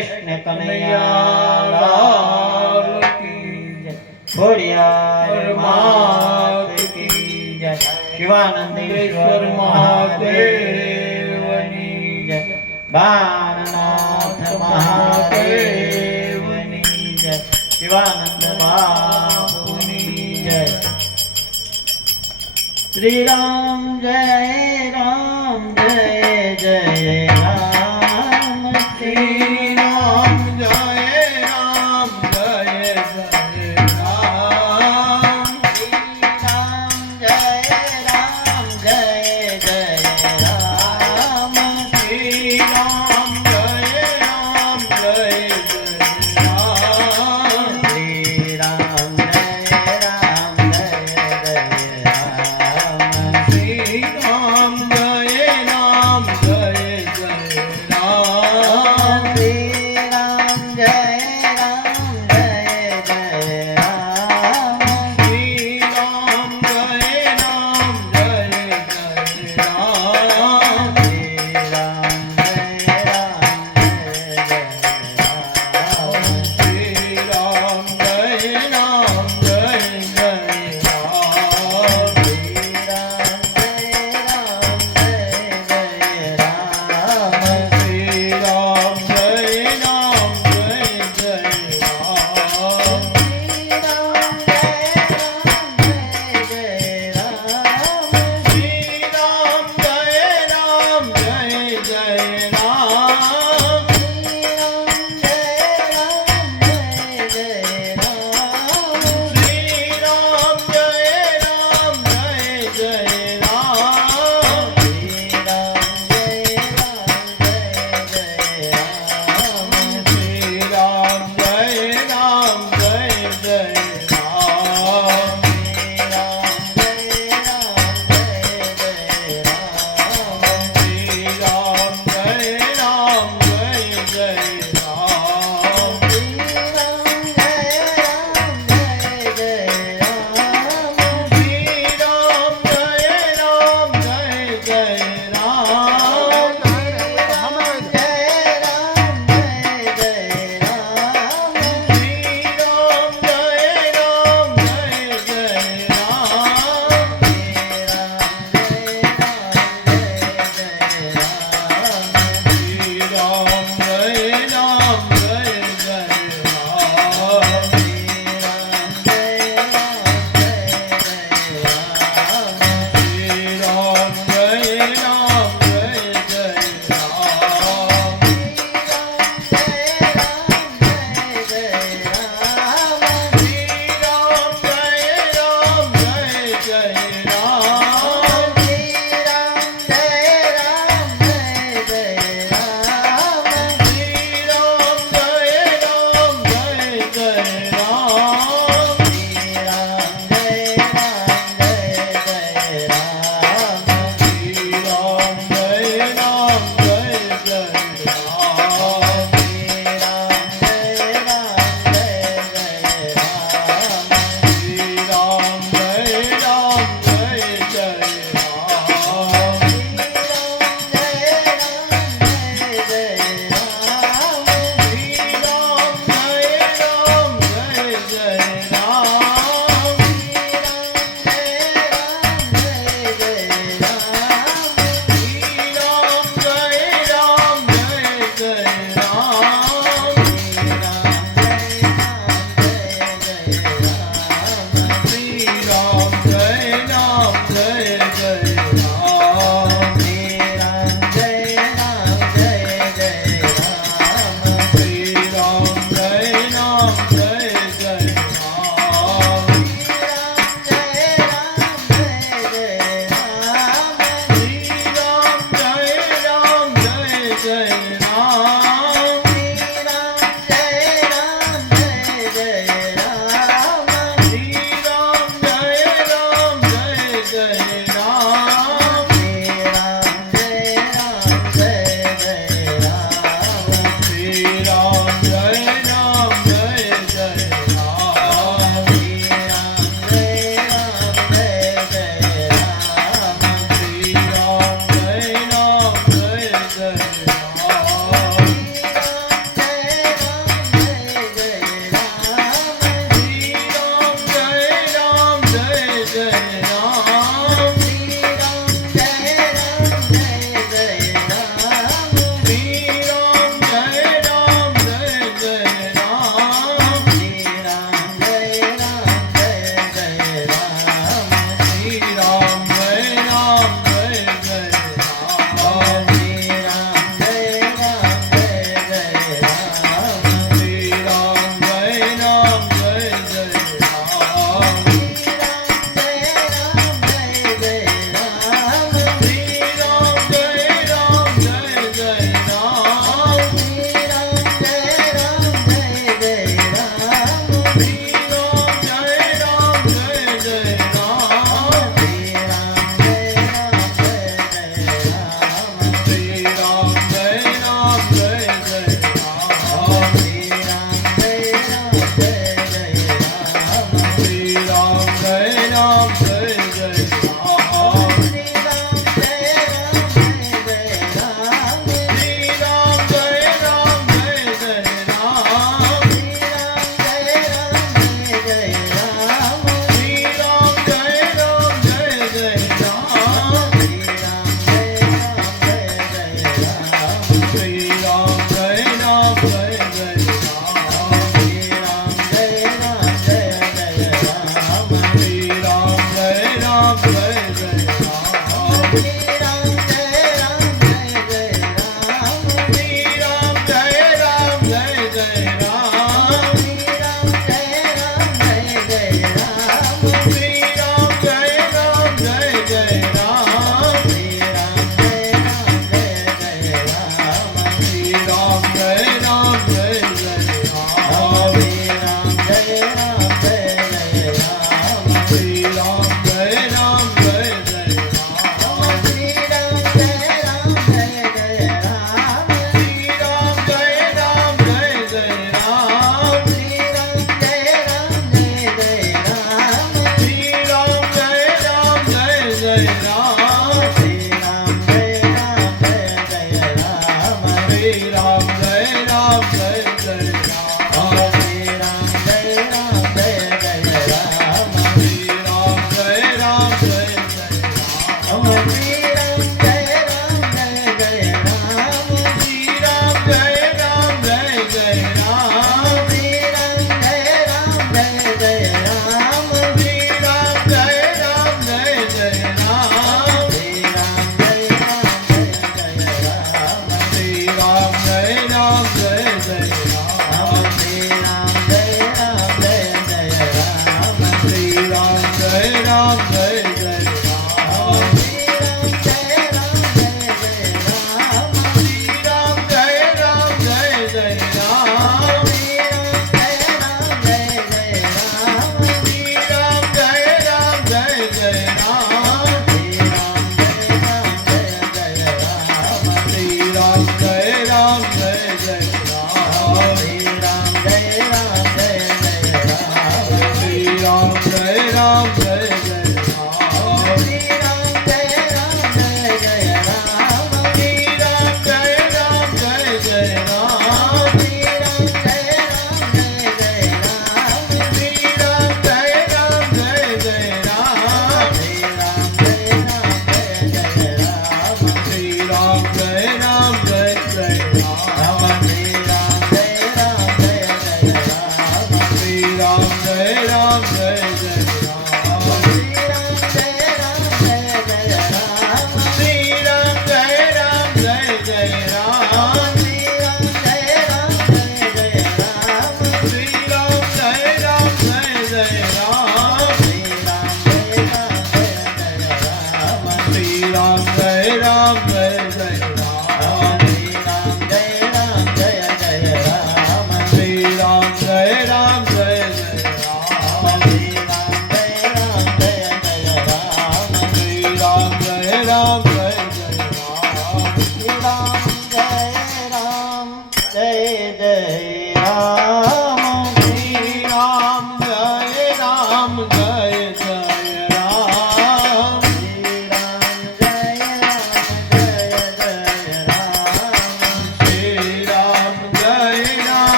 કૃષ્ણ કનૈયા ખોડિયાર માત કી જય શિવાનંદેશ્વર મહાદેવની જય બાણનાથ મહાદેવની જય શિવાનંદ બાપુની જય શ્રી રામ જય રામ જય જય રામ શ્રી રામ જય રામ જય જય રામ શ્રી રામ જય રામ જય જય રામ શ્રી રામ જય રામ જય જય રામ શ્રી રામ જય રામ જય જય રામ શ્રી રામ જય રામ જય જય રામ શ્રી રામ જય રામ જય જય રામ શ્રી રામ જય રામ જય જય રામ શ્રી રામ જય રામ જય જય રામ શ્રી રામ જય રામ જય જય રામ શ્રી રામ જય રામ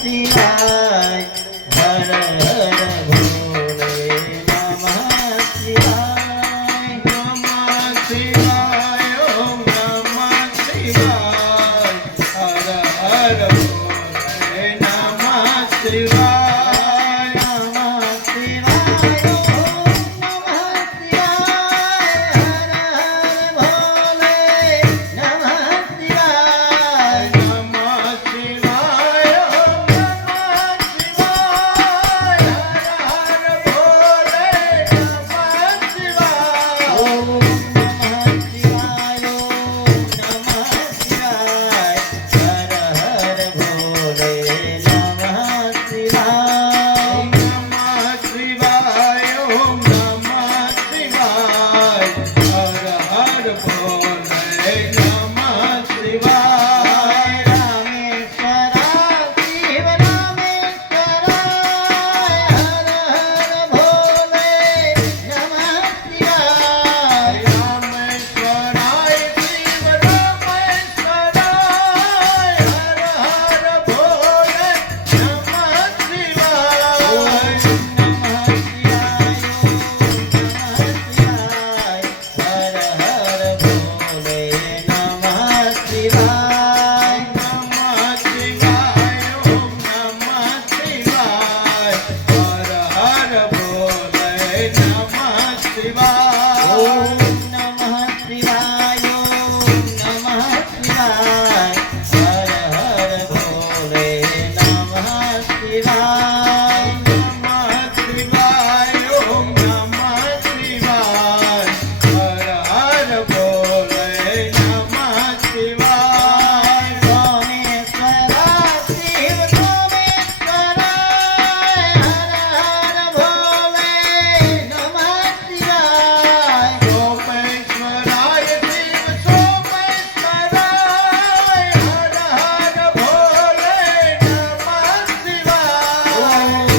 શિવાય હર હર ભોલે નમઃ શિવાય નમઃ શિવાય ઓમ નમઃ શિવાય હર હર ભોલે નમઃ શિવાય નમઃ શિવાય ઓમ નમઃ શિવાય હર હર ભોલે નમઃ શિવાય નમઃ શિવાય ઓમ નમઃ શિવાય હર હર ભોલે નમઃ શિવાય ઓમ નમઃ શિવાય ઓમ નમઃ શિવાય હર હર ભોલે નમઃ શિવાય ઓમ નમઃ શિવાય ઓમ નમઃ શિવાય હર હર ભોલે નમઃ શિવાય રામેશ્વરા શિવ રામેશ્વરાય હર હર ભોલે નમઃ શિવાય રામેશ્વરાય શિવ રામેશ્વરાય હર હર ભોલે નમઃ શિવાય નમઃ શિવાય ઓમ નમઃ શિવાય હર હર ભોલે નમઃ શિવાય નમઃ શિવાય ઓમ નમઃ શિવાય હર હર ભોલે નમઃ શિવાય સોમેશ્વરા શિવ સોમેશ્વરાય હર હર ભોલે નમઃ શિવાય સોમેશ્વરાય શિવ સોમેશ્વરાય હર હર ભોલે નમઃ શિવાય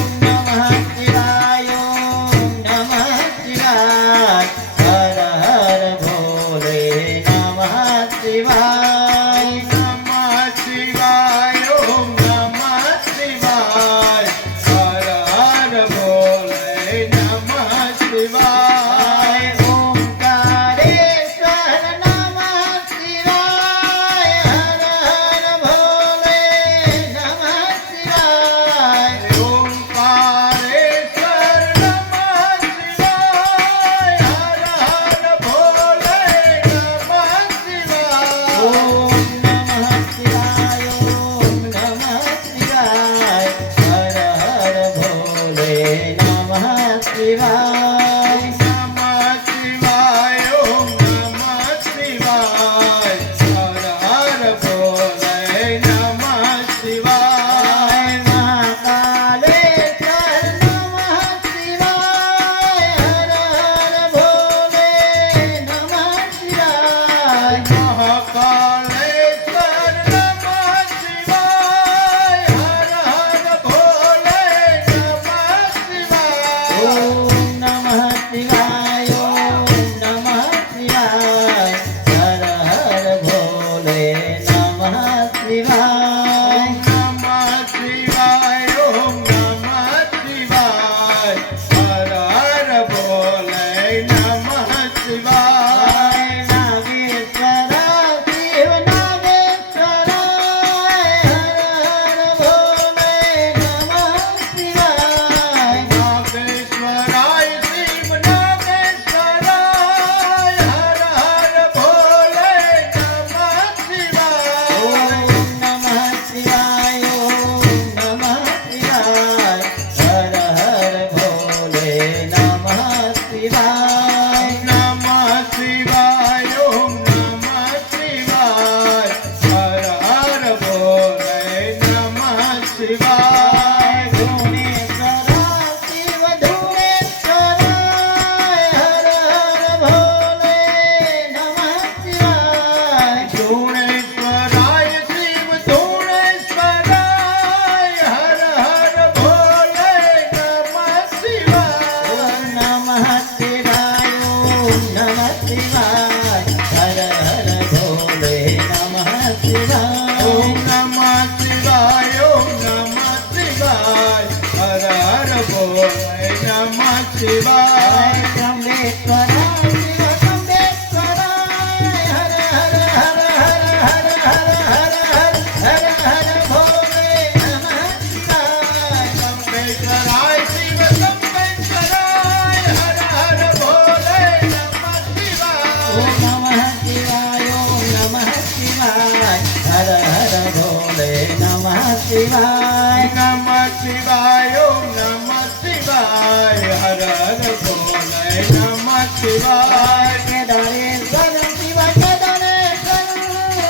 શિવાય ત્રંબકેશ્વરાય શિવ ત્રંબકેશ્વરાય હર હર હર હર હર હર હર હર હર હર ભોલે નમઃ શિવાય ત્રંબકેશ્વરાય શિવ ત્રંબકેશ્વરાય હર હર ભોલે નમઃ શિવાય ઓમ નમઃ શિવાય ઓમ નમઃ શિવાય હર હર ભોલે નમઃ શિવાય નમઃ શિવાય ઓમ નમઃ શિવાય હર હર ભોલે નમઃ શિવાય કેદારેશ્વર શિવ કેદારેશ્વર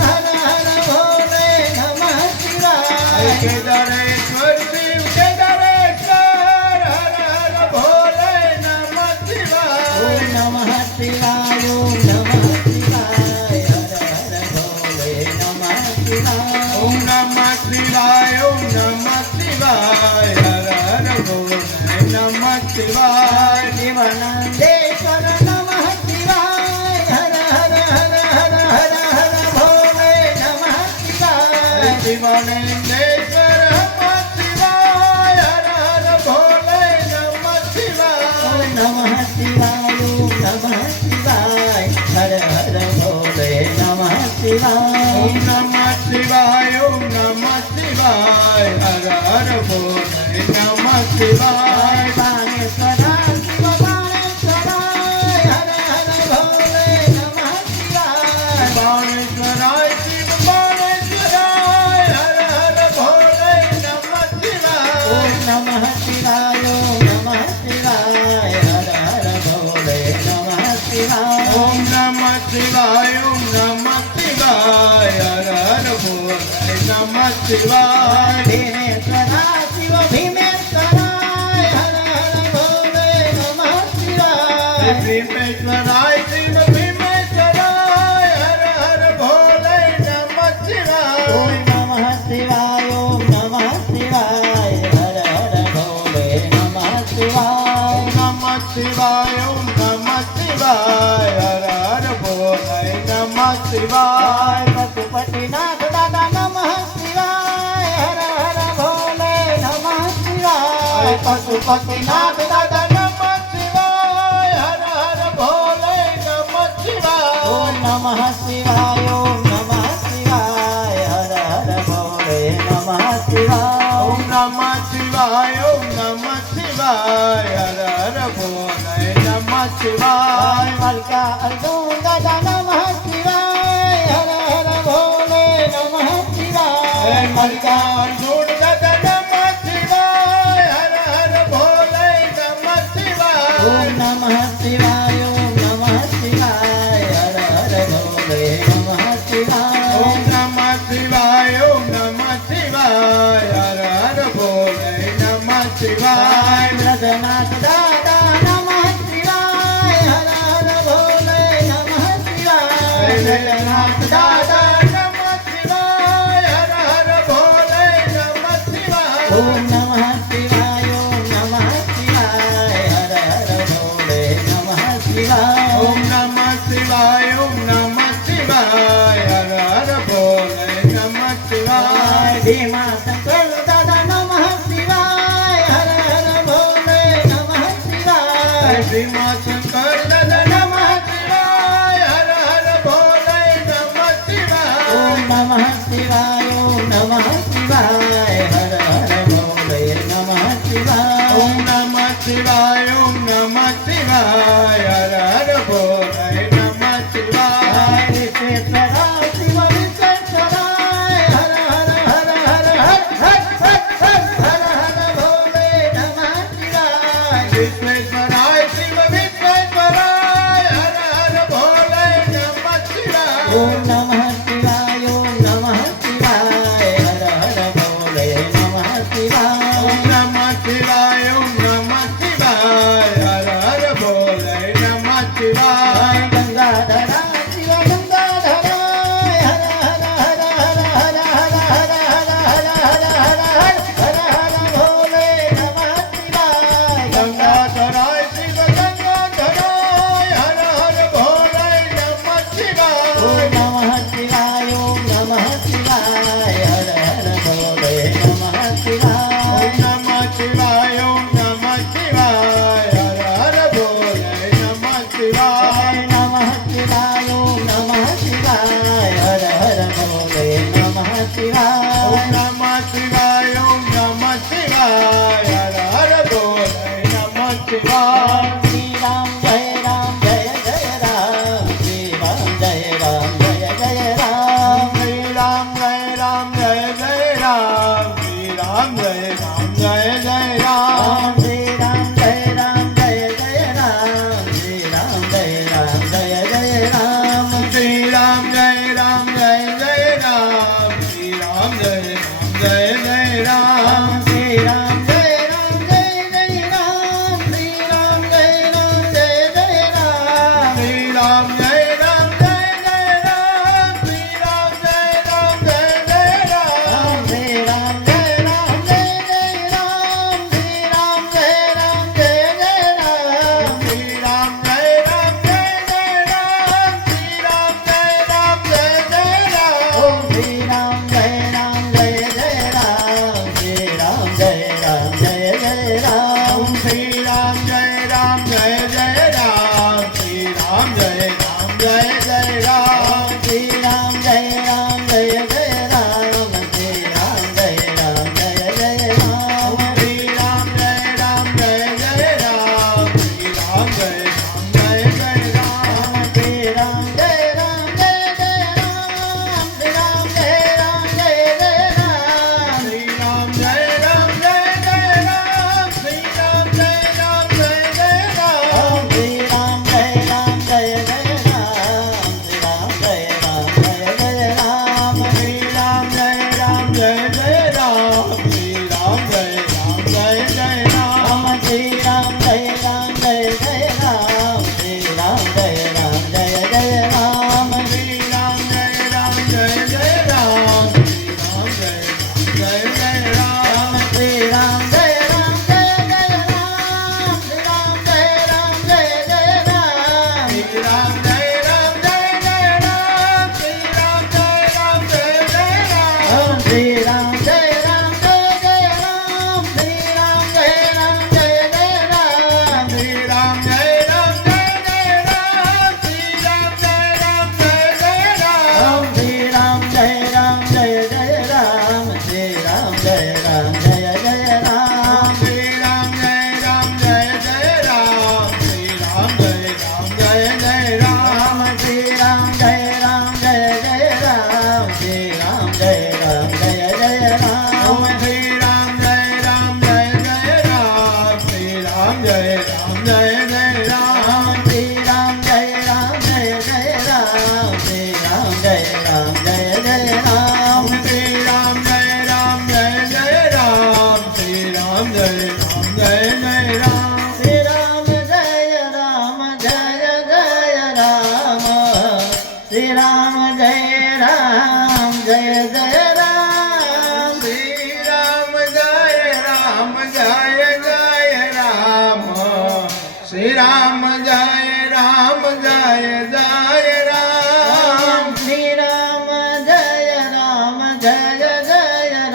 હર હર ભોલે નમઃ શિવાય કેદારેશ્વર શિવ કેદારેશ્વર હર હર ભોલે નમઃ શિવાય ઓમ નમઃ શિવાય ઓમ નમઃ શિવાય હર હર ભોલે નમઃ શિવાય ઓમ નમઃ શિવાય ઓમ નમઃ શિવાય હર હર ભોલે નમઃ શિવાય શિવાનંદેશ્વર નમઃ શિવાય હર હર હર હર હર હર ભોલે નમઃ શિવાય શિવાનંદેશ્વર નમઃ શિવાય હર હર ભોલે નમઃ શિવાય ઓમ નમઃ શિવાય ઓમ નમઃ શિવાય હર હર ભોલે નમઃ શિવાય ઓમ નમઃ શિવાય ઓમ નમઃ શિવાય હર હર ભોલે નમઃ શિવાય બાણેશ્વરા શિવ બાણેશ્વરાય હર હર ભોલે નમઃ શિવાય બાણેશ્વરાય શિવ બાણેશ્વરાય હર હર ભોલે નમઃ શિવાય ઓમ નમઃ શિવાય ઓમ નમઃ શિવાય હર હર ભોલે નમઃ શિવાય ઓમ નમઃ શિવાય ઓમ નમઃ શિવાય હર હર ભોલે નમઃ શિવાય ભીમેશ્વરા શિવ ભીમેશ્વરાય હર હર ભોલે નમઃ શિવાય ભીમેશ્વરાય શિવ ભીમેશ્વરાય હર હર ભોલે નમઃ શિવાય ઓમ નમઃ શિવાય ઓમ નમઃ શિવાય હર હર ભોલે નમઃ શિવાય નમઃ શિવાય ઓમ નમઃ શિવાય હર હર ભોલે નમઃ શિવાય પશુપતિનાથ દાદા નમઃ શિવાય હર હર ભોલે નમઃ શિવાય પશુપતિનાથ દાદા નમઃ શિવાય હર હર ભોલે નમઃ શિવાય ઓમ નમઃ શિવાય ઓમ નમઃ શિવાય હર હર ભોલે નમઃ શિવાય ઓમ નમઃ શિવાય ઓમ નમઃ શિવાય હર હર ભોલે નમઃ શિવાય મલકા અર્જુન દાદા નમઃ શિવાય હર હર ભોલે નમઃ શિવાય મલ્કા અર્જુન દાદા નમઃ શિવાય હર હર ભોલે નમઃ શિવાય ઓમ નમઃ શિવાય ઓમ નમઃ શિવાય હર હર ભોલે નમઃ શિવાય ઓમ નમઃ શિવાય ઓમ નમઃ શિવાય હર હર ભોલે નમઃ શિવાય બ્રજનાથ દાદા નમઃ શિવાય હર હર ભોલે નમઃ શિવાય જગન્નાથ દાદા નમઃ શિવાય હર હર ભોલે નમઃ શિવાય ઓમ નમઃ શિવાય ઓમ નમઃ શિવાય હર હર ભોલે નમઃ શિવાય ઓમ નમઃ શિવાય ઓમ નમઃ શિવાય હર હર ભોલે નમઃ શિવાય ભીમા શંકર દાદા નમઃ શિવાય હર હર ભોલે નમઃ શિવાય ભીમા શંકર દાદા નમઃ શિવાય હર હર ભોલે નમઃ શિવાય ઓમ નમઃ શિવાય ઓમ નમઃ શિવાય હર હર ભોલે નમઃ શિવાય ઓમ નમઃ શિવાય ઓમ નમઃ શિવાય હર હર ભોલે નમઃ શિવાય વિશ્વેશ્વરા શિવ વિશ્વેશ્વરાય હર હર હર હર હર હર હર હર હર હર ભોલે નમઃ શિવાય વિશ્વેશ્વરાય શિવ વિશ્વેશ્વરાય હર હર ભોલે નમઃ શિવાય ઓમ નમઃ શિવાય ઓમ નમઃ શિવાય હર હર ભોલે નમઃ શિવાય ઓમ નમઃ શિવાય ઓમ નમઃ શિવાય હર હર ભોલે નમઃ શિવાય ગંગાધરા શિવ ગંગાધરાય હર હર હર હર હર હર હર હર હર હર હર હર હર હર ભોલે નમઃ શિવાય ગંગાધરાય શિવ ગંગાધરાય હર હર ભોલે નમઃ શિવાય ઓમ નમઃ શિવાય ઓમ નમઃ શિવાય હર હર ભોલે નમઃ શિવાય ઓમ નમઃ શિવાય ઓમ નમઃ શિવાય હર હર શિવાય હર હર બોલે નમઃ શિવાય શ્રી રામ જય જય રામ શ્રી રામ જય જય રામ શ્રી રામ જય જય રામ શ્રી રામ જય જય રામ શ્રી રામ જય જય રામ શ્રી રામ જય જય રામ શ્રી રામ જય જય રામ શ્રી રામ જય જય રામ શ્રી રામ જય જય રામ શ્રી રામ જય જય રામ શ્રી રામ જય જય રામ શ્રી રામ જય જય રામ શ્રી રામ જય જય રામ શ્રી રામ જય જય રામ શ્રી રામ જય શ્રી રામ જય જય રામ શ્રી રામ જય જય રામ શ્રી રામ જય જય રામ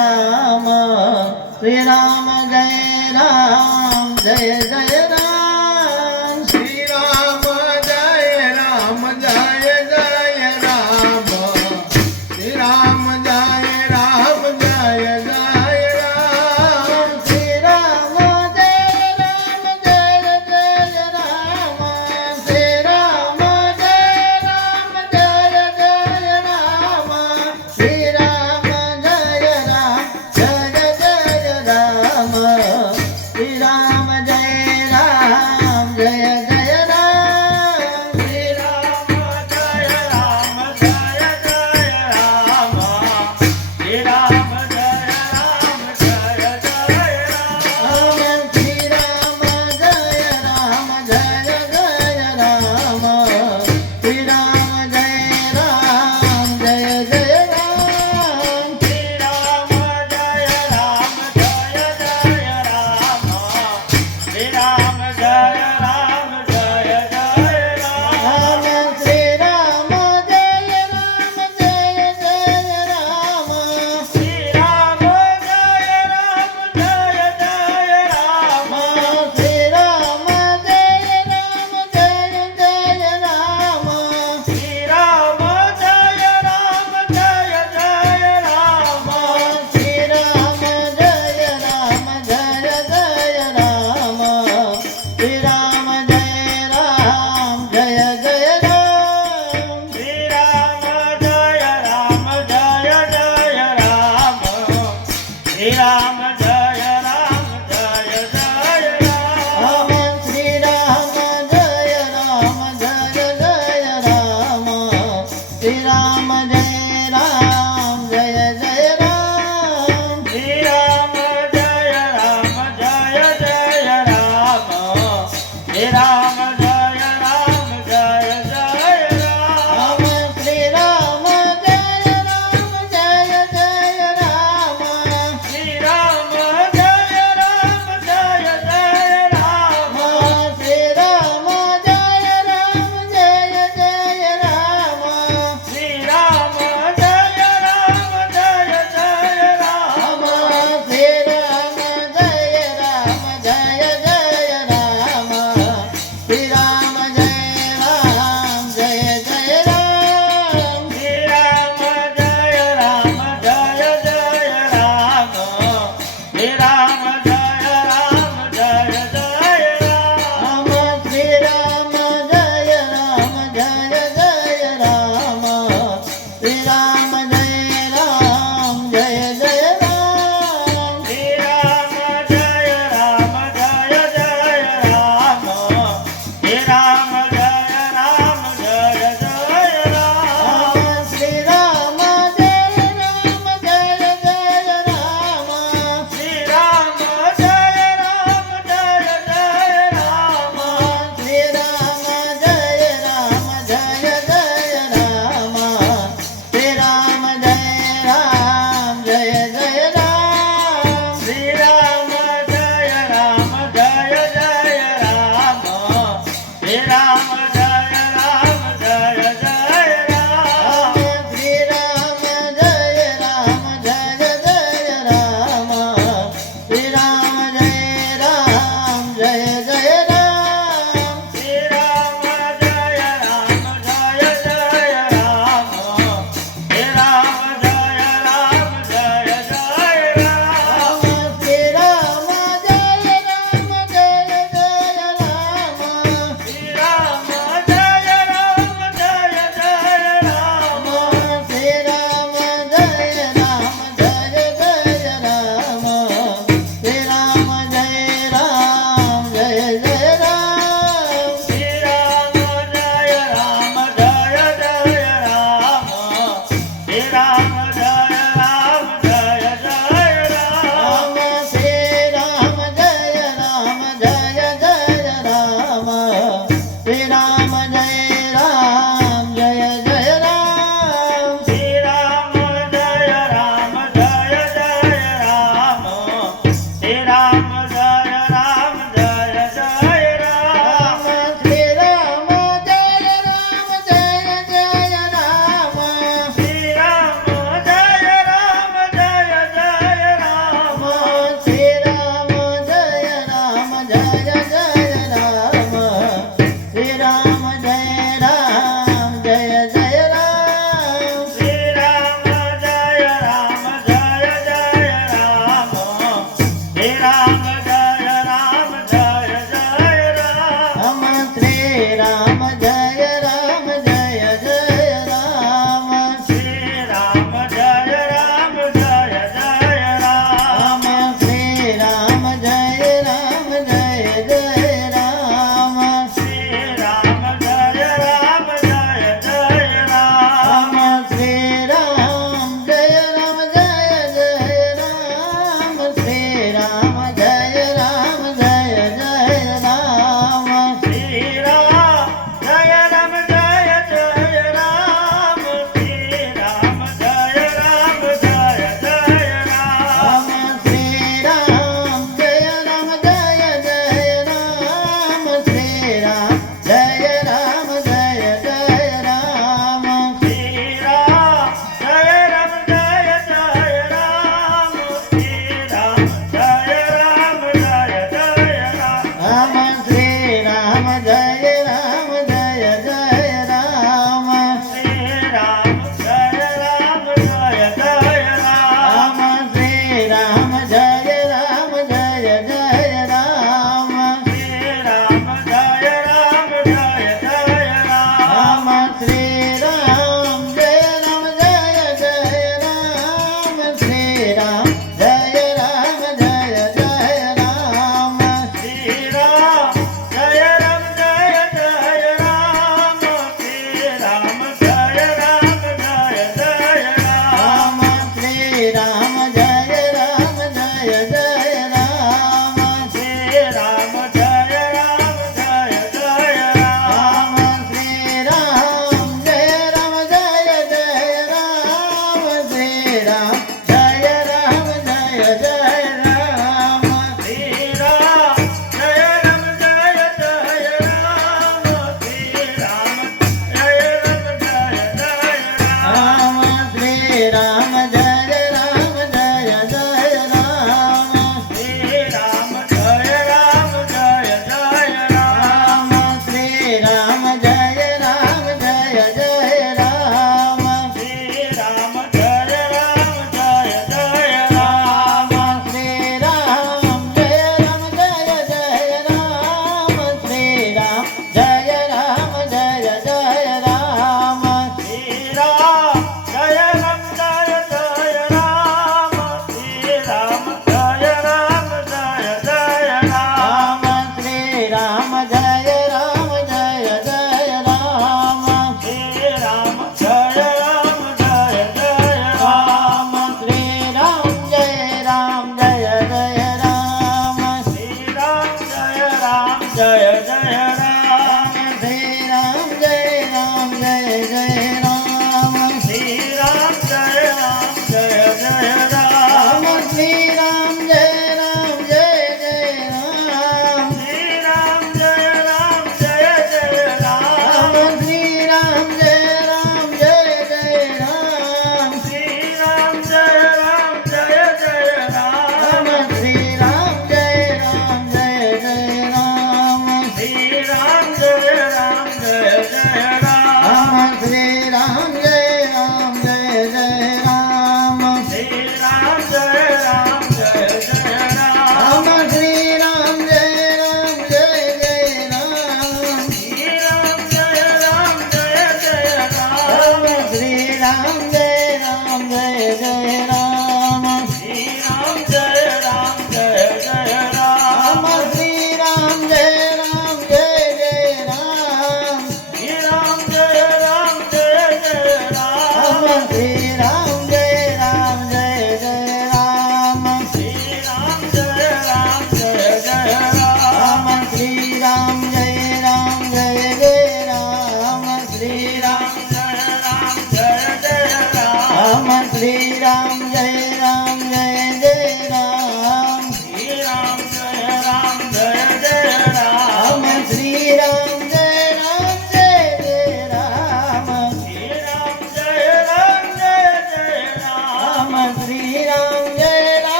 શ્રી રામ જય જય રામ શ્રી રામ જય જય રામ શ્રી રામ જય જય રામ શ્રી રામ જય જય રામ શ્રી રામ જય જય રામ શ્રી રામ જય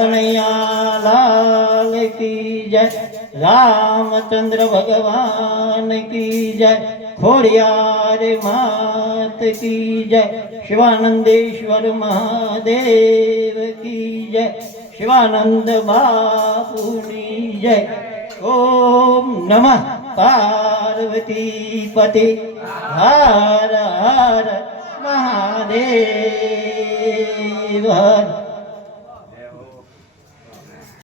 कन्हैया लाल की जय। रामचंद्र भगवान की जय। खोड़ियार मात की जय। शिवानंदेश्वर महादेव की जय। शिवानंद बापूनी जय। ओम नमः पार्वती पते हर हर महादेव।